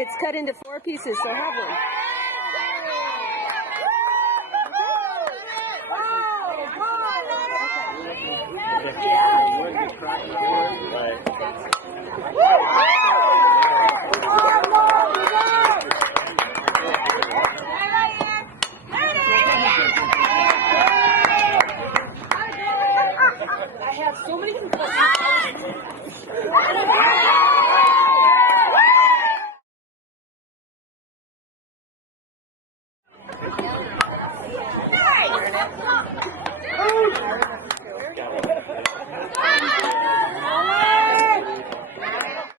It's cut into 4 pieces, so have one. Yeah.